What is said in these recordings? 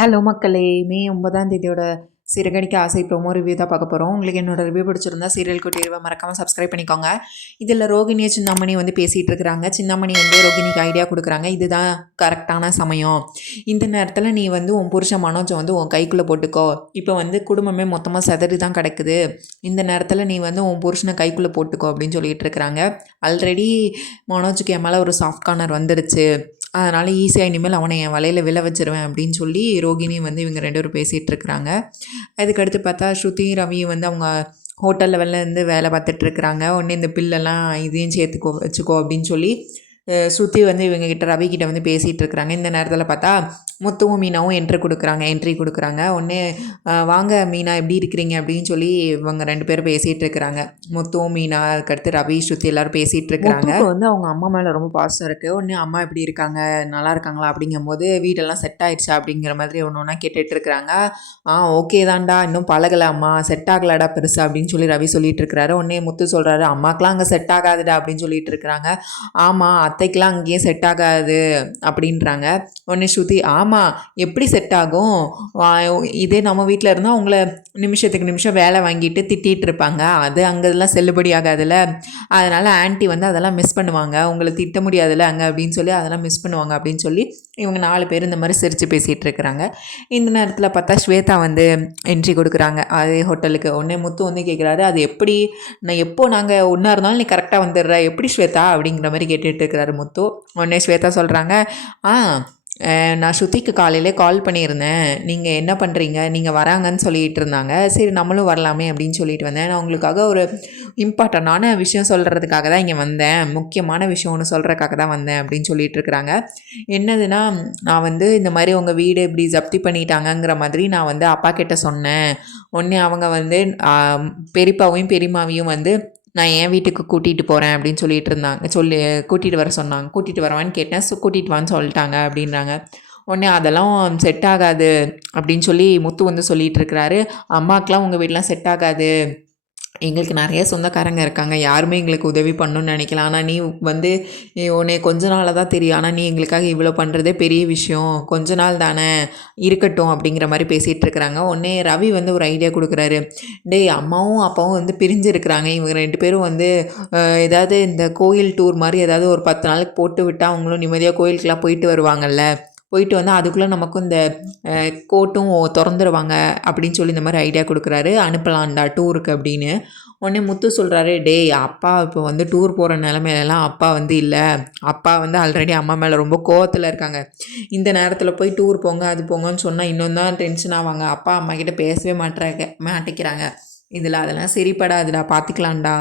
Hello மக்களே! மே 9ஆம் தேதியோட சிறகடிக்க ஆசை ப்ரோமோ ரிவ்யூ தான் பார்க்க போகிறோம். உங்களுக்கு என்னோட ரிவ்யூ பிடிச்சிருந்தா சீரியல் குட்டீர்வை மறக்காமல் சப்ஸ்கிரைப் பண்ணிக்கோங்க. இதில் ரோகிணியை சின்னமணி வந்து பேசிகிட்டு இருக்கிறாங்க. சின்னமணி வந்து ரோகிணிக்கு ஐடியா கொடுக்குறாங்க. இதுதான் கரெக்டான சமயம். இந்த நேரத்தில் நீ வந்து உன் புருஷன் மனோஜை வந்து உன் கைக்குள்ளே போட்டுக்கோ. இப்போ வந்து குடும்பமே மொத்தமாக செதறி தான் கிடக்குது. இந்த நேரத்தில் நீ வந்து உன் புருஷனை கைக்குள்ளே போட்டுக்கோ அப்படின்னு சொல்லிட்டு இருக்கிறாங்க. ஆல்ரெடி மனோஜுக்கு என் மேலே ஒரு சாஃப்ட் கார்னர் வந்துடுச்சு. அதனால் ஈஸியாக இனிமேல் அவனை என் வலையில் விழ வச்சிருவேன் அப்படின்னு சொல்லி ரோகிணி வந்து இவங்க 2 பேரும் பேசிகிட்டு இருக்கிறாங்க. அதுக்கடுத்து பார்த்தா ஸ்ருதி ரவியும் வந்து அவங்க ஹோட்டலில் இருந்து வேலை பார்த்துட்ருக்குறாங்க. உடனே இந்த பில்லெல்லாம் இதையும் சேர்த்துக்கோ வச்சுக்கோ அப்படின்னு சொல்லி ஸ்ருதி வந்து இவங்ககிட்ட ரவிக்கிட்ட வந்து பேசிகிட்டு இருக்கிறாங்க. இந்த நேரத்தில் பார்த்தா முத்துவும் மீனாவும் என்ட்ரி கொடுக்குறாங்க. உடனே வாங்க மீனா எப்படி இருக்கிறீங்க அப்படின்னு சொல்லி இவங்க 2 பேரும் பேசிகிட்டு இருக்கிறாங்க. முத்துவும் மீனா அதுக்கடுத்து ரவி ஸ்ருதி எல்லோரும் பேசிகிட்டு இருக்கிறாங்க. வந்து அவங்க அம்மா மேலே ரொம்ப பாசம் இருக்குது. உடனே அம்மா எப்படி இருக்காங்க, நல்லா இருக்காங்களா அப்படிங்கும்போது வீடெல்லாம் செட் ஆகிடுச்சா அப்படிங்கிற மாதிரி ஒன்று ஒன்றா கேட்டுட்ருக்குறாங்க. ஓகே தான்டா, இன்னும் பழகலை அம்மா, செட் ஆகலாடா பெருசா அப்படின்னு சொல்லி ரவி சொல்லிட்டு இருக்கிறாரு. உடனே முத்து சொல்கிறாரு, அம்மாக்கெலாம் அங்கே செட் ஆகாதுடா அப்படின்னு சொல்லிட்டு இருக்கிறாங்க. ஆமாம், அத்தைக்கெலாம் அங்கேயே செட் ஆகாது அப்படின்றாங்க. உடனே ஸ்ருதி, ஆமாம் எப்படி செட் ஆகும், இதே நம்ம வீட்டில் இருந்தால் அவங்கள நிமிஷத்துக்கு நிமிஷம் வேலை வாங்கிட்டு திட்டிகிட்டு இருப்பாங்க. அது அங்கெல்லாம் செல்லுபடி ஆகாதுல்ல. அதனால் ஆன்ட்டி வந்து அதெல்லாம் மிஸ் பண்ணுவாங்க. உங்களை திட்ட முடியாதுல்ல அங்கே அப்படின்னு சொல்லி அதெல்லாம் மிஸ் பண்ணுவாங்க அப்படின்னு சொல்லி இவங்க 4 பேர் இந்த மாதிரி சிரித்து பேசிகிட்டு இருக்கிறாங்க. இந்த நேரத்தில் பார்த்தா ஸ்வேதா வந்து என்ட்ரி கொடுக்குறாங்க அதே ஹோட்டலுக்கு. உடனே முத்து வந்து கேட்குறாரு, அது எப்படி நாங்கள் ஒன்றா இருந்தாலும் நீ கரெக்டாக வந்துடுற எப்படி ஸ்வேதா அப்படிங்கிற மாதிரி கேட்டுட்டு இருக்கிறாரு முத்து. உடனே ஸ்வேதா சொல்கிறாங்க, நான் ஸ்ருதிக்கு காலையிலே கால் பண்ணியிருந்தேன், நீங்கள் என்ன பண்ணுறீங்க, நீங்கள் வராங்கன்னு சொல்லிகிட்டு இருந்தாங்க, சரி நம்மளும் வரலாமே அப்படின்னு சொல்லிட்டு வந்தேன். நான் உங்களுக்காக ஒரு இம்பார்ட்டண்டான விஷயம் சொல்கிறதுக்காக தான் இங்கே வந்தேன், முக்கியமான விஷயம் ஒன்று சொல்கிறதுக்காக தான் வந்தேன் அப்படின்னு சொல்லிட்டு இருக்கிறாங்க. என்னதுன்னா, நான் வந்து இந்த மாதிரி உங்கள் வீடு இப்படி ஜப்தி பண்ணிட்டாங்கங்கிற மாதிரி நான் வந்து அப்பா கிட்ட சொன்னேன். உடனே அவங்க வந்து பெரியப்பாவையும் பெரியம்மாவையும் வந்து நான் என் வீட்டுக்கு கூட்டிகிட்டு போகிறேன் அப்படின்னு சொல்லிட்டு இருந்தாங்க. கூட்டிகிட்டு வர சொன்னாங்க. கூட்டிகிட்டு வரவான்னு கேட்டேன். கூட்டிகிட்டு வான்னு சொல்லிட்டாங்க அப்படின்றாங்க. உடனே அதெல்லாம் செட் ஆகாது அப்படின்னு சொல்லி முத்து வந்து சொல்லிகிட்டு இருக்கிறாரு. அம்மாக்கெலாம் உங்கள் வீடெலாம் செட் ஆகாது, எங்களுக்கு நிறைய சொந்தக்காரங்க இருக்காங்க, யாருமே எங்களுக்கு உதவி பண்ணணும்னு நினைக்கலாம். ஆனால் நீ வந்து உன்னை கொஞ்ச நாளாக தான் தெரியும், ஆனால் நீ எங்களுக்காக இவ்வளோ பண்ணுறதே பெரிய விஷயம், கொஞ்ச நாள் தானே இருக்கட்டும் அப்படிங்கிற மாதிரி பேசிகிட்டு இருக்கிறாங்க. உடனே ரவி வந்து ஒரு ஐடியா கொடுக்குறாரு, டேய் அம்மாவும் அப்பாவும் வந்து பிரிஞ்சு இருக்கிறாங்க, இவங்க 2 பேரும் வந்து ஏதாவது இந்த கோயில் டூர் மாதிரி ஏதாவது ஒரு 10 நாளுக்கு போட்டு விட்டால் அவங்களும் நிம்மதியாக கோயிலுக்கெலாம் போயிட்டு வருவாங்கல்ல, போயிட்டு வந்து அதுக்குள்ளே நமக்கும் இந்த கோர்ட்டும் திறந்துருவாங்க அப்படின்னு சொல்லி இந்த மாதிரி ஐடியா கொடுக்குறாரு, அனுப்பலாம்டா டூருக்கு அப்படின்னு. உடனே முத்து சொல்கிறாரு, டேய் அப்பா இப்போ வந்து டூர் போகிற நிலமையிலலாம் அப்பா வந்து இல்லை, அப்பா வந்து ஆல்ரெடி அம்மா மேலே ரொம்ப கோவத்தில் இருக்காங்க, இந்த நேரத்தில் போய் டூர் போங்க அது போங்கன்னு சொன்னால் இன்னும் தான் டென்ஷன் ஆவாங்க, அப்பா அம்மா கிட்ட பேசவே மாட்டேங்கிறாங்க, இதில் அதெல்லாம் சரிப்படாதுடா, பார்த்துக்கலாம்டா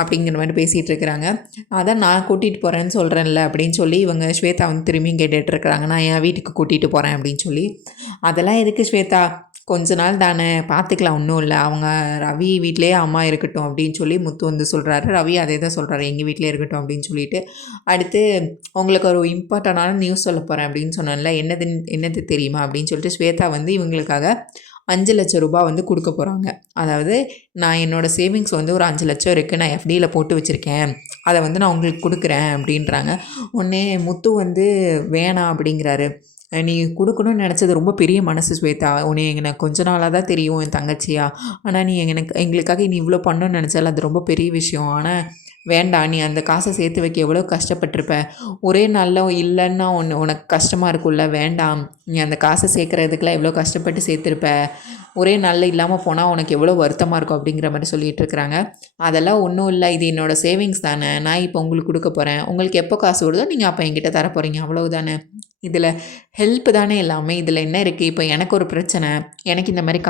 அப்படிங்கிற மாதிரி பேசிகிட்டு இருக்கிறாங்க. அதான் நான் கூட்டிகிட்டு போகிறேன்னு சொல்கிறேன்ல அப்படின்னு சொல்லி இவங்க ஸ்வேதா வந்து திரும்பியும் கேட்டுட்ருக்குறாங்க, நான் என் வீட்டுக்கு கூட்டிகிட்டு போகிறேன் அப்படின்னு சொல்லி. அதெல்லாம் எதுக்கு ஸ்வேதா, கொஞ்ச நாள் தானே பார்த்துக்கலாம், ஒன்றும் இல்லை, அவங்க ரவி வீட்டிலே அம்மா இருக்கட்டும் அப்படின்னு சொல்லி முத்து வந்து சொல்கிறாரு. ரவி அதே தான் சொல்கிறாரு, எங்கள் வீட்டிலே இருக்கட்டும் அப்படின்னு சொல்லிட்டு. அடுத்து உங்களுக்கு ஒரு இம்பார்ட்டண்டான நியூஸ் சொல்ல போகிறேன் அப்படின்னு சொன்னேன்ல, என்னது தெரியுமா அப்படின்னு சொல்லிட்டு ஸ்வேதா வந்து இவங்களுக்காக 5 லட்சம் ரூபாய் வந்து கொடுக்க போகிறாங்க. அதாவது நான் என்னோடய சேவிங்ஸ் வந்து ஒரு 5 லட்சம் இருக்குது, நான் எஃப்டியில் போட்டு வச்சுருக்கேன், அதை வந்து நான் உங்களுக்கு கொடுக்குறேன் அப்படின்றாங்க. உடனே முத்து வந்து வேணாம் அப்படிங்கிறாரு. நீ கொடுக்கணும்னு நினச்சது ரொம்ப பெரிய மனசு ஸ்வேதா, உன்னை எனக்கு கொஞ்ச நாளாக தான் தெரியும் என் தங்கச்சியா, ஆனால் நீ எங்களுக்காக நீ இவ்வளோ பண்ணணும்னு நினச்சால அது ரொம்ப பெரிய விஷயம், ஆனால் வேண்டாம், நீ அந்த காசை சேர்த்து வைக்க எவ்வளோ கஷ்டப்பட்டிருப்ப, ஒரே நாளில் இல்லைன்னா உனக்கு கஷ்டமாக இருக்கும்ல, வேண்டாம், நீ அந்த காசை சேர்க்குறதுக்கெலாம் எவ்வளோ கஷ்டப்பட்டு சேர்த்துருப்ப, ஒரே நாளில் இல்லாமல் போனால் உனக்கு எவ்வளோ வருத்தமாக இருக்கும் அப்படிங்கிற மாதிரி சொல்லிகிட்டு இருக்கிறாங்க. அதெல்லாம் ஒன்றும் இல்லை, இது என்னோடய சேவிங்ஸ் தானே, நான் இப்போ உங்களுக்கு கொடுக்க போகிறேன், உங்களுக்கு எப்போ காசு வருதோ நீங்கள் அப்போ என்கிட்ட தர போகிறீங்க, அவ்வளவுதானே, இதில் ஹெல்ப் தானே எல்லாமே, இதில் என்ன இருக்குது, இப்போ எனக்கு ஒரு பிரச்சனை, எனக்கு இந்த மாதிரி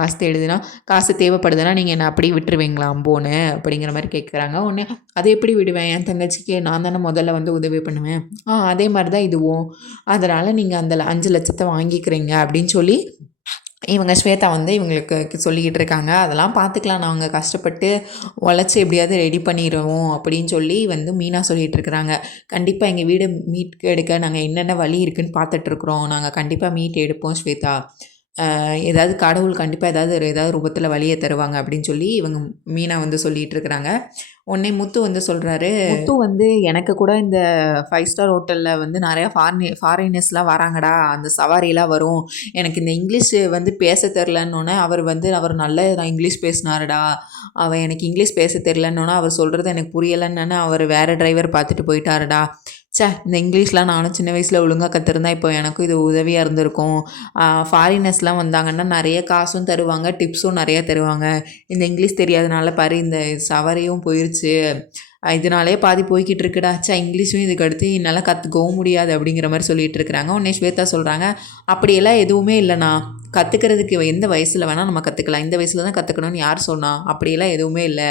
காசு தேவைப்படுதுன்னா நீங்கள் என்னை அப்படியே விட்டுருவீங்களா அம்போன்னு அப்படிங்கிற மாதிரி கேட்குறாங்க. ஒன்று அதை எப்படி விடுவேன், என் தங்கச்சிக்கு நான் தானே முதல்ல வந்து உதவி பண்ணுவேன், அதே மாதிரி தான் இதுவும், அதனால் நீங்கள் அந்த 5 லட்சத்தை வாங்கிக்கிறீங்க அப்படின்னு சொல்லி இவங்க ஸ்வேதா வந்து இவங்களுக்கு சொல்லிக்கிட்டு இருக்காங்க. அதெல்லாம் பார்த்துக்கலாம், நாங்கள் கஷ்டப்பட்டு உழைச்சி எப்படியாவது ரெடி பண்ணிடுவோம் அப்படின்னு சொல்லி வந்து மீனா சொல்லிகிட்டு இருக்கிறாங்க. கண்டிப்பாக எங்கள் வீடு மீட் எடுக்க நாங்கள் என்னென்ன வழி இருக்குதுன்னு பார்த்துட்ருக்குறோம், நாங்கள் கண்டிப்பாக மீட் எடுப்போம் ஸ்வேதா, ஏதாவது கடவுள் கண்டிப்பாக ஏதாவது ரூபத்தில் வழியை தருவாங்க அப்படின்னு சொல்லி இவங்க மீனா வந்து சொல்லிகிட்டு இருக்கிறாங்க. உடனே முத்து வந்து சொல்கிறாரு, முத்து வந்து எனக்கு கூட இந்த 5 ஸ்டார் ஹோட்டலில் வந்து நிறையா ஃபாரினர்ஸ்லாம் வராங்கடா, அந்த சவாரிலாம் வரும், எனக்கு இந்த இங்கிலீஷ் வந்து பேச தெரிலன்னொன்னே அவர் நல்ல இங்கிலீஷ் பேசினாருடா, எனக்கு இங்கிலீஷ் பேச தெரிலன்னொன்னே அவர் சொல்கிறது எனக்கு புரியலைன்னு அவர் வேறு டிரைவர் பார்த்துட்டு போயிட்டாருடா. இந்த இங்கிலீஷ்லாம் நானும் சின்ன வயசில் ஒழுங்காக கற்றுருந்தா இப்போ எனக்கும் இது உதவியாக இருந்திருக்கும். ஃபாரினர்ஸ்லாம் வந்தாங்கன்னா நிறைய காசும் தருவாங்க, டிப்ஸும் நிறையா தருவாங்க. இந்த இங்கிலீஷ் தெரியாதனால பாரு இந்த சவாரியும் போயிடுச்சு, இதனாலே பாதி போய்கிட்டு இருக்குடா. இங்கிலீஷும் இதுக்கு அடுத்து என்னால் கற்றுக்கவும் முடியாது அப்படிங்கிற மாதிரி சொல்லிகிட்டு இருக்கிறாங்க. உடனே ஸ்வேதா சொல்கிறாங்க, அப்படியெல்லாம் எதுவுமே இல்லைண்ணா, கற்றுக்கிறதுக்கு எந்த வயசில் வேணால் நம்ம கற்றுக்கலாம், இந்த வயசில் தான் கற்றுக்கணும்னு யார் சொன்னா, அப்படியெல்லாம் எதுவுமே இல்லை,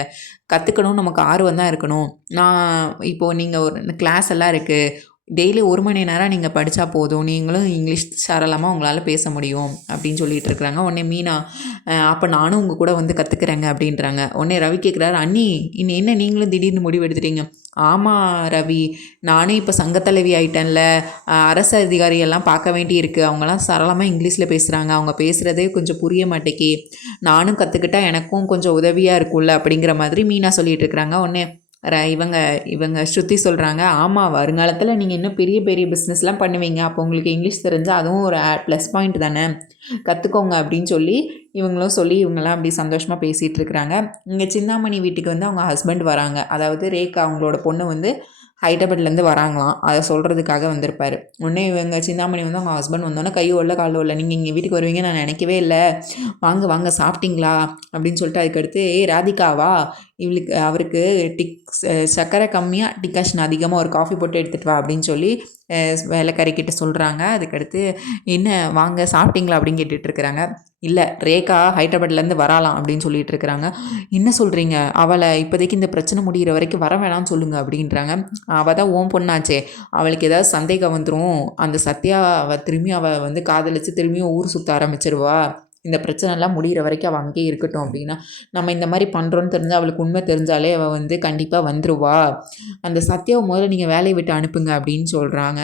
கற்றுக்கணும்னு நமக்கு ஆர்வம் தான் இருக்கணும். நான் இப்போது நீங்கள் ஒரு கிளாஸ் எல்லாம் இருக்குது, டெய்லி 1 மணி நேரம் நீங்கள் படித்தா போதும், நீங்களும் இங்கிலீஷ் சரளமாக உங்களால் பேச முடியும் அப்படின்னு சொல்லிகிட்டு இருக்கிறாங்க. உடனே மீனா, அப்போ நானும் உங்கள் கூட வந்து கற்றுக்குறேங்க அப்படின்றாங்க. உடனே ரவி கேட்குறாரு, அண்ணி என்ன நீங்களும் திடீர்னு முடிவு எடுத்துட்டீங்க? ஆமாம் ரவி, நானே இப்போ சங்கத்தலைவி ஆகிட்டேன்ல, அரசு அதிகாரியெல்லாம் பார்க்க வேண்டி இருக்குது, அவங்களாம் சரளமாக இங்கிலீஷில் பேசுகிறாங்க, அவங்க பேசுகிறதே கொஞ்சம் புரிய மாட்டேக்கி, நானும் கற்றுக்கிட்டா எனக்கும் கொஞ்சம் உதவியாக இருக்கும்ல அப்படிங்கிற மாதிரி மீனா சொல்லிகிட்டு இருக்கிறாங்க. உடனே இவங்க ஸ்ருதி சொல்கிறாங்க, ஆமாம் வருங்காலத்தில் நீங்கள் இன்னும் பெரிய பெரிய பிஸ்னஸ்லாம் பண்ணுவீங்க, அப்போ உங்களுக்கு இங்கிலீஷ் தெரிஞ்சால் அதுவும் ஒரு ப்ளஸ் பாயிண்ட் தானே, கற்றுக்கோங்க அப்படின்னு சொல்லி இவங்கெல்லாம் அப்படி சந்தோஷமாக பேசிகிட்டு இருக்கிறாங்க. இங்கே சிந்தாமணி வீட்டுக்கு வந்து அவங்க ஹஸ்பண்ட் வராங்க, அதாவது ரேகா அவங்களோட பொண்ணு வந்து ஹைதராபாத்லேருந்து வராங்களாம், அதை சொல்கிறதுக்காக வந்திருப்பார். உடனே இவங்க சிந்தாமணி வந்து அவங்க ஹஸ்பண்ட் வந்தோன்னே கை ஓடல கால் ஓடல, நீங்கள் இங்கே வீட்டுக்கு வருவீங்க நான் நினைக்கவே இல்லை, வாங்க சாப்பிட்டீங்களா அப்படின்னு சொல்லிட்டு அதுக்கடுத்து, ராதிகாவா அவருக்கு சர்க்கரை கம்மியாக டிகாஷன் அதிகமாக ஒரு காஃபி போட்டு எடுத்துகிட்டு வா அப்படின்னு சொல்லி வேலைக்காரிக்கிட்ட சொல்கிறாங்க. அதுக்கடுத்து என்ன வாங்க சாப்பிட்டீங்களா அப்படின்னு கேட்டுட்ருக்குறாங்க. இல்லை ரேகா ஹைதராபாத்லேருந்து வராலாம் அப்படின்னு சொல்லிட்டு இருக்கிறாங்க. என்ன சொல்கிறீங்க, அவளை இப்போதைக்கு இந்த பிரச்சனை முடிகிற வரைக்கும் வர வேணாம்னு சொல்லுங்கள் அப்படின்றாங்க. அவள் தான் ஓன் பொண்ணாச்சே, அவளுக்கு ஏதாவது சந்தேகம் வந்துடும், அந்த சத்யா திரும்பி அவள் வந்து காதலித்து திரும்பியும் ஊர் சுற்ற ஆரம்பிச்சிருவா, இந்த பிரச்சனைலாம் முடிகிற வரைக்கும் அவள் அங்கேயே இருக்கட்டும் அப்படின்னா, நம்ம இந்த மாதிரி பண்ணுறோன்னு தெரிஞ்சால் அவளுக்கு உண்மை தெரிஞ்சாலே அவள் வந்து கண்டிப்பாக வந்துடுவா, அந்த சத்யாவை முதல்ல நீங்கள் வேலையை விட்டு அனுப்புங்க அப்படின்னு சொல்கிறாங்க.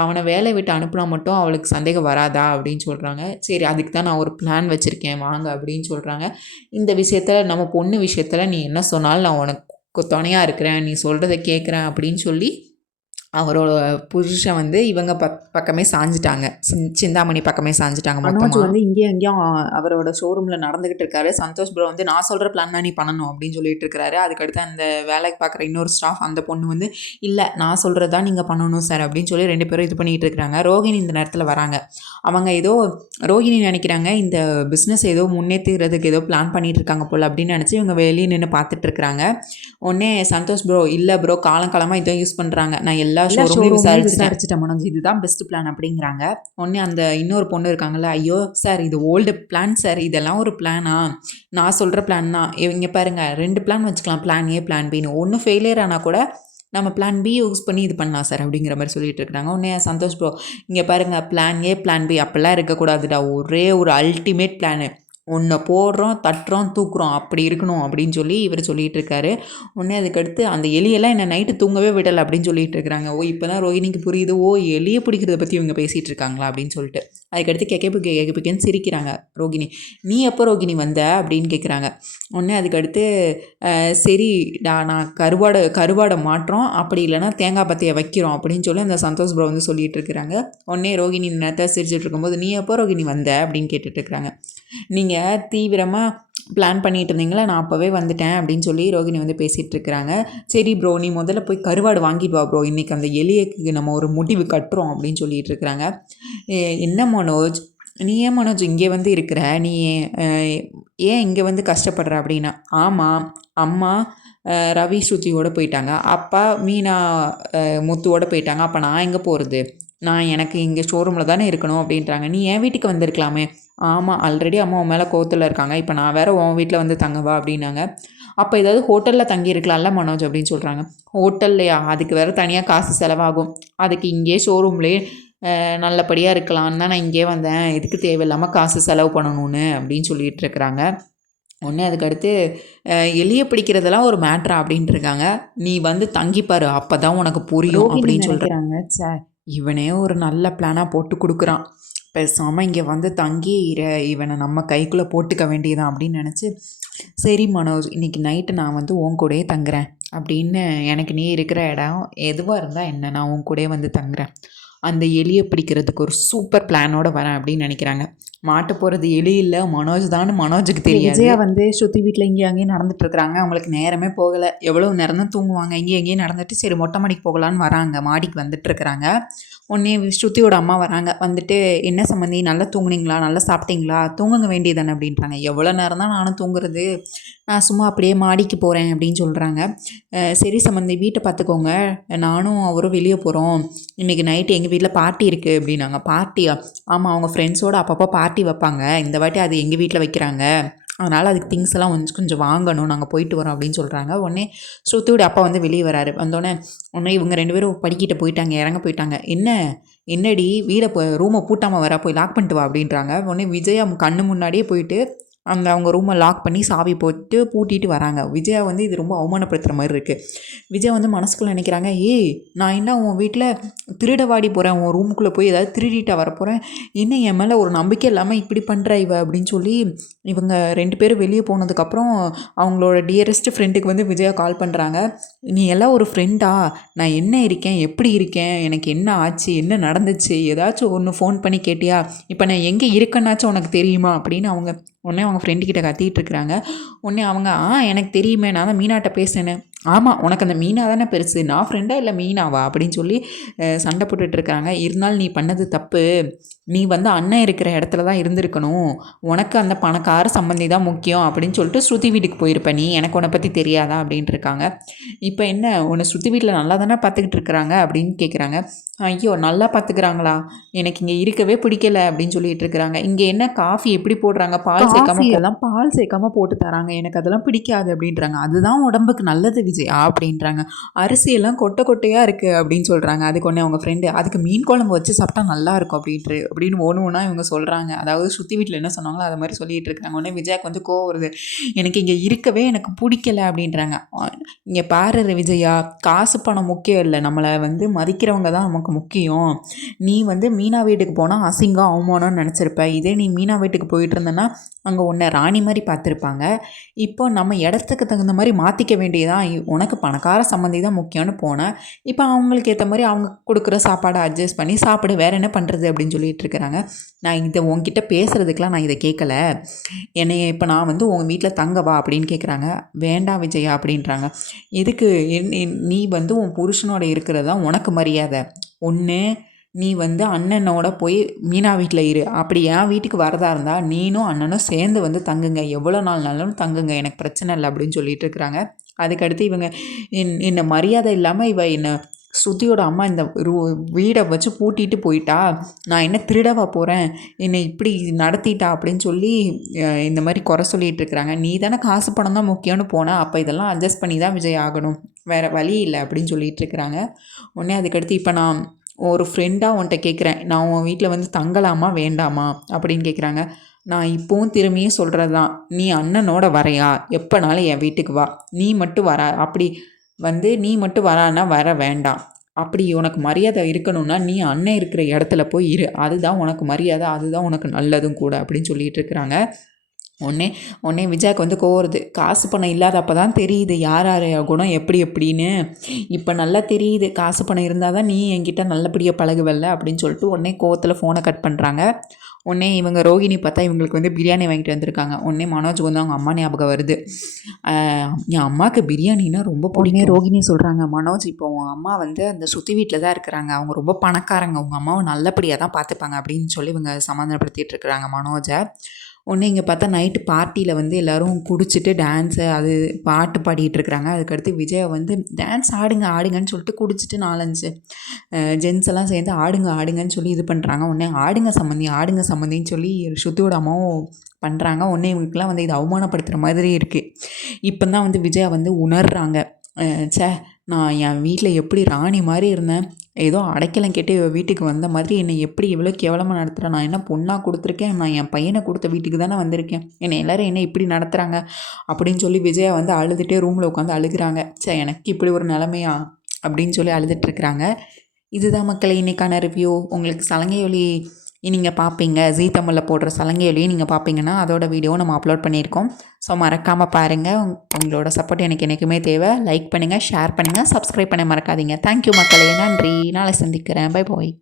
அவனை வேலையை விட்டு அனுப்புனா மட்டும் அவளுக்கு சந்தேகம் வராதா அப்படின்னு சொல்கிறாங்க. சரி அதுக்கு தான் நான் ஒரு பிளான் வச்சுருக்கேன் வாங்க அப்படின்னு சொல்கிறாங்க. இந்த விஷயத்தில் நம்ம பொண்ணு விஷயத்தில் நீ என்ன சொன்னாலும் நான் உனக்கு துணையாக இருக்கிறேன், நீ சொல்கிறத கேட்குறேன் அப்படின்னு சொல்லி அவரோட புருஷன் வந்து இவங்க பக்கமே சாஞ்சிட்டாங்க, சிந்தாமணி பக்கமே சாஞ்சிட்டாங்க. மனோஜ் வந்து இங்கேயும் அவரோட ஷோரூமில் நடந்துக்கிட்டு இருக்காரு. சந்தோஷ் ப்ரோ வந்து நான் சொல்கிற பிளான் தான் நீ பண்ணணும் அப்படின்னு சொல்லிட்டு இருக்கிறாரு. அதுக்கடுத்து அந்த வேலைக்கு பார்க்குற இன்னொரு ஸ்டாஃப் அந்த பொண்ணு வந்து இல்லை நான் சொல்கிறது தான் நீங்கள் பண்ணணும் சார் அப்படின்னு சொல்லி 2 பேரும் இது பண்ணிகிட்டு இருக்கிறாங்க. ரோகிணி இந்த நேரத்தில் வராங்க. அவங்க ஏதோ ரோகிணி நினைக்கிறாங்க இந்த பிஸ்னஸ் ஏதோ முன்னேற்றுறதுக்கு ஏதோ பிளான் பண்ணிகிட்டு இருக்காங்க போல் அப்படின்னு நினச்சி இவங்க வெளியே நின்று பார்த்துட்டு இருக்கிறாங்க. உடனே சந்தோஷ் ப்ரோ இல்லை ப்ரோ காலங்காலமாக இதை யூஸ் பண்ணுறாங்க, நான் எல்லா ஷோரூமையும் விசாரிச்சிட்டேன் மனோஜ், இதுதான் பெஸ்ட் பிளான் அப்படிங்கிறாங்க. உடனே அந்த இன்னொரு பொண்ணு இருக்காங்கல்ல, ஐயோ சார் இது ஓல்டு பிளான் சார், இதெல்லாம் ஒரு பிளானா, நான் சொல்கிற பிளான் தான், இங்கே பாருங்கள் 2 பிளான் வச்சுக்கலாம், பிளான் ஏ பிளான் பின்னு, ஒன்று ஃபெயிலியர் ஆனால் கூட நம்ம பிளான் பி யூஸ் பண்ணி இது பண்ணலாம் சார் அப்படிங்கிற மாதிரி சொல்லிட்டு இருக்கிறாங்க. உடனே சந்தோஷ் ப்ரோ இங்கே பாருங்கள் பிளான் ஏ பிளான் பி அப்படிலாம் இருக்கக்கூடாதுடா, ஒரே ஒரு அல்டிமேட் பிளானு, ஒன்றை போடுறோம் தட்டுறோம் தூக்குறோம் அப்படி இருக்கணும் அப்படின்னு சொல்லி இவர் சொல்லிகிட்டு இருக்காரு. உடனே அதுக்கடுத்து அந்த எலியெல்லாம் என்னை நைட்டு தூங்கவே விடலை அப்படின்னு சொல்லிட்டு இருக்கிறாங்க. இப்போ தான் ரோஹிணிக்கு புரியுது, எலியை பிடிக்கிறத பற்றி இவங்க பேசிகிட்டு இருக்காங்களா அப்படின்னு சொல்லிட்டு. அதுக்கடுத்து கேட்கப்புக்கேன்னு சிரிக்கிறாங்க ரோகிணி. நீ எப்போ ரோகிணி வந்த அப்படின்னு கேட்குறாங்க. உடனே அதுக்கடுத்து சரிடா நான் கருவாடை மாட்டுறோம், அப்படி இல்லைனா தேங்காய் பத்தையை வைக்கிறோம் அப்படின்னு சொல்லி அந்த சந்தோஷ் ப்ரோ வந்து சொல்லிகிட்டு இருக்கிறாங்க. உடனே ரோகிணி நேரத்தை சிரிச்சுட்டு இருக்கும்போது நீ எப்போ ரோகிணி வந்த அப்படின்னு கேட்டுட்ருக்குறாங்க. நீங்கள் தீவிரமாக பிளான் பண்ணிகிட்டு இருந்தீங்களா, நான் அப்போவே வந்துட்டேன் அப்படின்னு சொல்லி ரோகிணி வந்து பேசிகிட்டு இருக்கிறாங்க. சரி ப்ரோ நீ முதல்ல போய் கருவாடு வாங்கிட்டு வா ப்ரோ, இன்றைக்கி அந்த எலியக்கு நம்ம ஒரு முடிவு கட்டுறோம் அப்படின்னு சொல்லிகிட்டு இருக்கிறாங்க. என்ன மனோஜ் நீ ஏன் மனோஜ் இங்கே வந்து இருக்கிற, நீ ஏன் இங்கே வந்து கஷ்டப்படுற அப்படின்னா, ஆமாம் அம்மா ரவி ஸ்ருதியோடு போயிட்டாங்க, அப்பா மீனா முத்துவோடு போயிட்டாங்க, அப்போ நான் எங்கே போகிறது, நான் எனக்கு இங்கே ஷோரூமில் தானே இருக்கணும் அப்படின்றாங்க. நீ என் வீட்டுக்கு வந்திருக்கலாமே. ஆமாம் ஆல்ரெடி அம்மா உன் மேலே கோவத்தில் இருக்காங்க, இப்போ நான் வேறு உன் வீட்டில் வந்து தங்கவா அப்படின்னாங்க. அப்போ ஏதாவது ஹோட்டலில் தங்கியிருக்கலாம்ல மனோஜ் அப்படின்னு சொல்கிறாங்க. ஹோட்டல்லையா, அதுக்கு வேறு தனியாக காசு செலவாகும், அதுக்கு இங்கேயே ஷோரூம்லேயே நல்லபடியாக இருக்கலான்னு தான் நான் இங்கே வந்தேன், இதுக்கு தேவையில்லாமல் காசு செலவு பண்ணணும்னு அப்படின்னு சொல்லிகிட்டு இருக்கிறாங்க. ஒன்று அதுக்கடுத்து எலியை பிடிக்கிறதெல்லாம் ஒரு மேட்ரா அப்படின்ட்டு இருக்காங்க. நீ வந்து தங்கிப்பாரு அப்போ தான் உனக்கு புரியும் அப்படின்னு சொல்கிறாங்க. இவனே ஒரு நல்ல பிளானாக போட்டு கொடுக்குறான், பேசாமல் இங்கே வந்து தங்கி இவனை நம்ம கைக்குள்ளே போட்டுக்க வேண்டியதான் அப்படின்னு நினச்சி, சரி மனோஜ், இன்றைக்கி நைட்டு நான் வந்து உன் கூடயே தங்குறேன் அப்படின்னு, எனக்கு நீ இருக்கிற இடம் எதுவாக இருந்தால் என்ன, நான் உன் கூடயே வந்து தங்குறேன், அந்த எலியை பிடிக்கிறதுக்கு ஒரு சூப்பர் பிளானோட வரேன் அப்படின்னு நினைக்கிறாங்க. மாட்ட போகிறது எலி இல்லை, மனோஜ் தான். மனோஜுக்கு தெரியாது. விஜயா வந்து ஸ்ருதி வீட்டில் இங்கேயும் அங்கேயும் நடந்துட்டு இருக்கிறாங்க. அவங்களுக்கு நேரமே போகலை. எவ்வளோ நேரம் தான் தூங்குவாங்க. இங்கேயும் எங்கேயும் நடந்துட்டு சரி மொட்டை மாடிக்கு போகலான்னு வராங்க. மாடிக்கு வந்துட்டு இருக்கிறாங்க. உடனே ஸ்ருதியோட அம்மா வராங்க. வந்துட்டு, என்ன சம்மந்தி, நல்லா தூங்குனீங்களா, நல்லா சாப்பிட்டீங்களா, தூங்குங்க வேண்டியதானே அப்படின்றாங்க. எவ்வளோ நேரம் தான் நானும் தூங்குறது, நான் சும்மா அப்படியே மாடிக்கு போகிறேன் அப்படின்னு சொல்கிறாங்க. சரி சம்மந்தி, வீட்டை பார்த்துக்கோங்க, நானும் அவரும் வெளியே போகிறோம், இன்றைக்கி நைட்டு எங்கள் வீட்டில் பார்ட்டி இருக்குது அப்படின்னாங்க. பார்ட்டியா? ஆமாம், அவங்க ஃப்ரெண்ட்ஸோடு அப்பப்போ பார்ட்டி வைப்பாங்க, இந்த வாட்டி அது எங்கள் வீட்டில் வைக்கிறாங்க, அதனால் அதுக்கு திங்ஸ் எல்லாம் கொஞ்சம் வாங்கணும், நாங்கள் போயிட்டு வரோம் அப்படின்னு சொல்கிறாங்க. உடனே ஸ்ருதியோட அப்பா வந்து வெளியே வராரு. உடனே இவங்க 2 பேரும் படிக்கிட்ட போயிட்டாங்க, இறங்க போயிட்டாங்க. என்னடி வீடை ரூமை பூட்டாமல் வர, போய் லாக் பண்ணிட்டு வா அப்படின்றாங்க. உடனே விஜயா கண்ணு முன்னாடியே போயிட்டு அவங்க ரூமை லாக் பண்ணி சாவி போட்டு பூட்டிட்டு வராங்க. விஜயா வந்து இது ரொம்ப அவமானப்படுத்துகிற மாதிரி இருக்குது. விஜயா வந்து மனசுக்குள்ளே நினைக்கிறாங்க, நான் என்ன உன் வீட்டில் திருடவாடி போகிறேன், உன் ரூமுக்குள்ளே போய் ஏதாவது திருடிட்டா வரப்போகிறேன், என்ன என் மேலே ஒரு நம்பிக்கை இல்லாமல் இப்படி பண்ணுற இவ அப்படின்னு சொல்லி, இவங்க 2 பேரும் வெளியே போனதுக்கப்புறம் அவங்களோட டியரஸ்ட் ஃப்ரெண்டுக்கு வந்து விஜயா கால் பண்ணுறாங்க. நீ எல்லாம் ஒரு ஃப்ரெண்டா, நான் என்ன இருக்கேன், எப்படி இருக்கேன், எனக்கு என்ன ஆச்சு, என்ன நடந்துச்சு, ஏதாச்சும் ஒன்று ஃபோன் பண்ணி கேட்டியா, இப்போ நான் எங்கே இருக்கேன்னாச்சும் உனக்கு தெரியுமா அப்படின்னு உடனே அவங்க ஃப்ரெண்டுக்கிட்ட கத்திகிட்டு இருக்கிறாங்க. உடனே அவங்க, எனக்கு தெரியுமே, நான் தான் மீனாட்ட பேசுனேன். ஆமாம், உனக்கு அந்த மீனா தானே பெருசு, நான் ஃப்ரெண்டா இல்லை மீனாவா அப்படின்னு சொல்லி சண்டை போட்டுட்ருக்காங்க. இருந்தாலும் நீ பண்ணது தப்பு, நீ வந்து அண்ணன் இருக்கிற இடத்துல தான் இருந்திருக்கணும், உனக்கு அந்த பணக்கார சம்பந்தி தான் முக்கியம் அப்படின்னு சொல்லிட்டு ஸ்ருதி வீட்டுக்கு போயிருப்ப, நீ எனக்கு உன்னை பற்றி தெரியாதா அப்படின்ட்டு இருக்காங்க. இப்போ என்ன, உன்னை ஸ்ருதி வீட்டில் நல்லா தானே பார்த்துக்கிட்டு இருக்கிறாங்க அப்படின்னு கேட்குறாங்க. ஐயோ, நல்லா பார்த்துக்கிறாங்களா, எனக்கு இங்கே இருக்கவே பிடிக்கல அப்படின்னு சொல்லிட்டு இருக்கிறாங்க. இங்கே என்ன காஃபி எப்படி போடுறாங்க, பால் சேர்க்காம, எல்லாம் பால் சேர்க்காம போட்டு தராங்க, எனக்கு அதெல்லாம் பிடிக்காது அப்படின்றாங்க. அதுதான் உடம்புக்கு நல்லது விஜயா அப்படின்றாங்க. அரிசியெல்லாம் கொட்டை கொட்டையாக இருக்குது அப்படின்னு சொல்கிறாங்க. அதுக்கு ஒன்று அவங்க ஃப்ரெண்டு, அதுக்கு மீன் குழம்பு வச்சு சாப்பிட்டா நல்லாயிருக்கும் அப்படின்னு ஒன்று இவங்க சொல்கிறாங்க. அதாவது ஸ்ருதி வீட்டில் என்ன சொன்னாங்களோ அது மாதிரி சொல்லிகிட்டு இருக்காங்க. உடனே விஜயாக்கு வந்து கோவம் வருது. எனக்கு இங்கே இருக்கவே எனக்கு பிடிக்கல அப்படின்றாங்க. இங்கே பாரு விஜயா, காசு பணம் முக்கியம் இல்லை, நம்மளை வந்து மதிக்கிறவங்க தான் நமக்கு முக்கியம். நீ வந்து மீனா வீட்டுக்கு போனால் அசிங்கம் அவமானம்னு நினச்சிருப்ப, இதே நீ மீனா வீட்டுக்கு போயிட்டு இருந்தேன்னா அங்கே உன்னை ராணி மாதிரி பார்த்துருப்பாங்க. இப்போ நம்ம இடத்துக்கு தகுந்த மாதிரி மாற்றிக்க வேண்டியதான், உனக்கு பணக்கார சம்மந்தி தான் முக்கியம்னு போனேன், இப்போ அவங்களுக்கு ஏற்ற மாதிரி அவங்க கொடுக்குற சாப்பாடை அட்ஜஸ்ட் பண்ணி சாப்பிட, வேறு என்ன பண்ணுறது அப்படின்னு சொல்லிட்டு இருக்கிறாங்க. நான் இதை உங்ககிட்ட பேசுகிறதுக்கெலாம் நான் இதை கேட்கல, இப்போ நான் வந்து உங்கள் வீட்டில் தங்கவா அப்படின்னு கேட்குறாங்க. வேண்டாம் விஜயா அப்படின்றாங்க. எதுக்கு, நீ வந்து உன் புருஷனோட இருக்கிறது தான் உனக்கு மரியாதை, ஒன்று நீ வந்து அண்ணனோட போய் மீனா வீட்டில் இரு, அப்படி என் வீட்டுக்கு வரதா இருந்தால் நீனும் அண்ணனும் சேர்ந்து வந்து தங்குங்க, எவ்வளோ நாள்னாலும் தங்குங்க, எனக்கு பிரச்சனை இல்லை அப்படின்னு சொல்லிட்டு இருக்கிறாங்க. அதுக்கடுத்து இவங்க என்னை மரியாதை இல்லாமல் என்னை ஸ்ருதியோட அம்மா இந்த வீடை வச்சு பூட்டிட்டு போயிட்டா, நான் என்ன திருடவா போகிறேன், என்னை இப்படி நடத்திட்டா அப்படின்னு சொல்லி இந்த மாதிரி குறை சொல்லிகிட்டு இருக்கிறாங்க. நீ தானே காசு பணம் தான் முக்கியம்னு போனால், அப்போ இதெல்லாம் அட்ஜஸ்ட் பண்ணி தான் விஜய் ஆகணும், வேறு வழி இல்லை அப்படின்னு சொல்லிகிட்டு இருக்கிறாங்க. உடனே அதுக்கடுத்து, இப்போ நான் ஒரு ஃப்ரெண்டாக உன்கிட்ட கேட்குறேன், நான் உன் வீட்டில் வந்து தங்கலாமா வேண்டாமா அப்படின்னு கேட்குறாங்க. நான் இப்போவும் திரும்பியும் சொல்கிறது தான், நீ அண்ணனோட வரையா, எப்போனாலும் என் வீட்டுக்கு வா, நீ மட்டும் வர, அப்படி வந்து நீ மட்டும் வரான்னா வர வேண்டாம், அப்படி உனக்கு மரியாதை இருக்கணும்னா நீ அண்ணன் இருக்கிற இடத்துல போய் இரு, அதுதான் உனக்கு மரியாதை, அதுதான் உனக்கு நல்லதும் கூட அப்படின்னு சொல்லிட்டு இருக்கிறாங்க. உடனே விஜயாவுக்கு வந்து கோருது. காசு பணம் இல்லாதப்போ தான் தெரியுது யார் குணம் எப்படி எப்படின்னு, இப்போ நல்லா தெரியுது, காசு பணம் இருந்தால் தான் நீ என்கிட்ட நல்லபடியாக பழகுவல்ல அப்படின்னு சொல்லிட்டு உடனே கோவத்தில் ஃபோனை கட் பண்ணுறாங்க. உடனே இவங்க ரோகிணி பார்த்தா இவங்களுக்கு வந்து பிரியாணி வாங்கிட்டு வந்திருக்காங்க. உடனே மனோஜ் வந்து அவங்க அம்மா ஞாபகம் வருது. என் அம்மாவுக்கு பிரியாணின்னா ரொம்ப பிடிக்கும். ரோகிணி சொல்கிறாங்க, மனோஜ் இப்போ உன் அம்மா வந்து அந்த ஸ்ருதி வீட்டில் தான் இருக்கிறாங்க, அவங்க ரொம்ப பணக்காரங்க, உங்கள் அம்மாவை நல்லபடியாக தான் பார்த்துப்பாங்க அப்படின்னு சொல்லி இவங்க சமாதானப்படுத்திட்டு இருக்கிறாங்க மனோஜை. ஒன்று இங்கே பார்த்தா நைட்டு பார்ட்டியில் வந்து எல்லோரும் குடிச்சிட்டு டான்ஸு அது பாட்டு பாடிட்டு இருக்கிறாங்க. அதுக்கடுத்து விஜயை வந்து டான்ஸ் ஆடுங்கன்னு சொல்லிட்டு குடிச்சிட்டு 4-5 ஜென்ஸ் எல்லாம் சேர்ந்து ஆடுங்கன்னு சொல்லி இது பண்ணுறாங்க. உடனே ஆடுங்க சம்மந்தின்னு சொல்லி ஸ்ருதியோட அம்மாவும் பண்ணுறாங்க. உடனே இவங்களுக்குலாம் வந்து இது அவமானப்படுத்துகிற மாதிரி இருக்குது. இப்போ தான் வந்து விஜயா வந்து உணர்றாங்க, நான் என் வீட்டில் எப்படி ராணி மாதிரி இருந்தேன், ஏதோ அடைக்கலம் கேட்டு வீட்டுக்கு வந்த மாதிரி என்னை எப்படி இவ்வளோ கேவலமாக நடத்துகிறேன், நான் என்ன பொண்ணாக கொடுத்துருக்கேன், நான் என் பையனை கொடுத்த வீட்டுக்கு தானே வந்திருக்கேன், என்னை எல்லோரும் என்ன இப்படி நடத்துகிறாங்க அப்படின்னு சொல்லி விஜயா வந்து அழுதுகிட்டே ரூமில் உட்காந்து அழுகிறாங்க. எனக்கு இப்படி ஒரு நிலமையா அப்படின்னு சொல்லி அழுதுட்டுருக்குறாங்க. இதுதான் மக்களை இன்றைக்கான ரிவ்யூ. உங்களுக்கு சலங்கை ஒலி நீங்கள் பார்ப்பீங்க. ஜீ தமிழில் போடுற சலங்கையிலையும் நீங்கள் பார்ப்பீங்கன்னா அதோட வீடியோ நம்ம அப்லோட் பண்ணியிருக்கோம். ஸோ மறக்காமல் பாருங்கள். உங்களோட சப்போர்ட் எனக்கு என்றைக்குமே தேவை. லைக் பண்ணுங்கள், ஷேர் பண்ணுங்கள், சப்ஸ்கிரைப் பண்ண மறக்காதீங்க. தேங்க்யூ மக்களே. நன்றி. நாளை சந்திக்கிறேன். Bye bye.